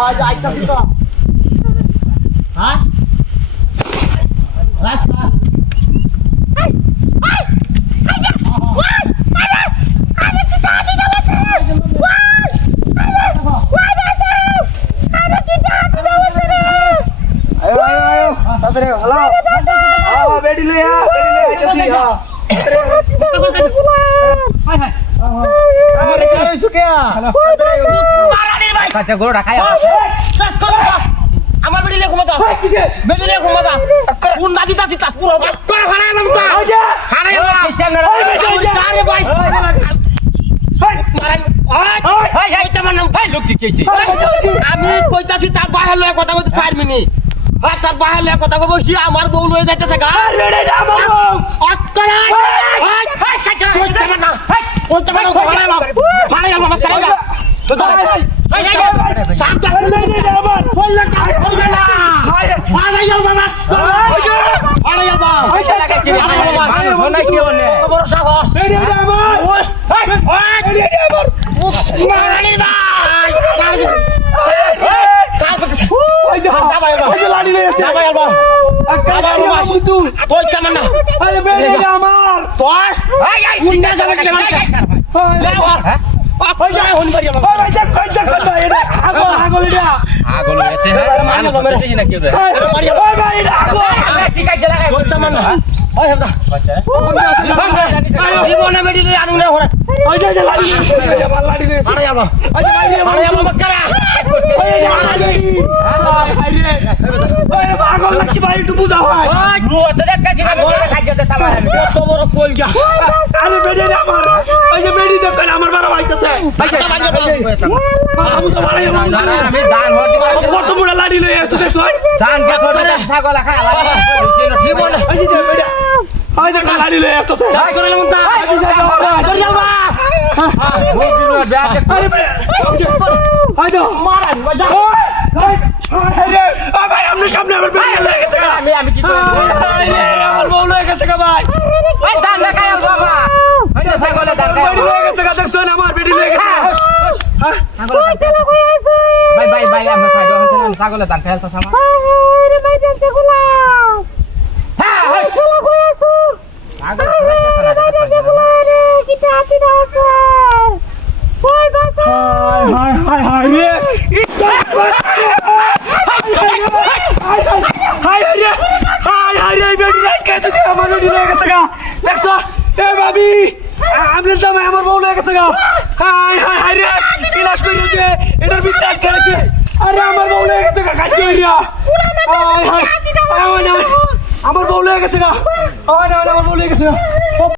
আইতাছি তো হ্যাঁ রাস্তা বেডি লইয়া আইতাছি কাঁচা গরুটা খাই আমার বেডি লিয়ে ঘুমাতা বেডি লিয়ে ঘুমাতা কোন দাদি দাদি তা পুরো করে হারাই নাম তা হারাই আরে ভাই আমি কইতাছি তার বাহির লয়ে কথা কইতে 4 মিনিট হ্যাঁ তার বাহির লয়ে কথা কইবো সি আমার বউ লয়ে যাইতেছে গা অক্করা কইতে না কইতে না হারাই নাম হারাই নাম করে না তো ছাগলের দান খাই আলতাছ আমার আরে ভাই জানছে গুলা হ্যাঁ হ্যাঁ চলো কই আছো ছাগল খাইতেছ না আরে কিটা আছি না আছে কই গছ হাই হাই হাই রে হাই রে হাই রে বেডি রাত খাইতেছ আমার বেডি লয়ে গেছে গা দেখছো এ ভাবি আমনের জামাই আমার বউ লয়ে গেছে গা হাই হাই হাই রে ইলাশ কইছে এটার ভিতর খেলেছে আরে আমার বউ লয়ে গেছে গা কাজ কইরা আমার বউ লয়ে গেছে গা আমার বউ লয়ে গেছে গা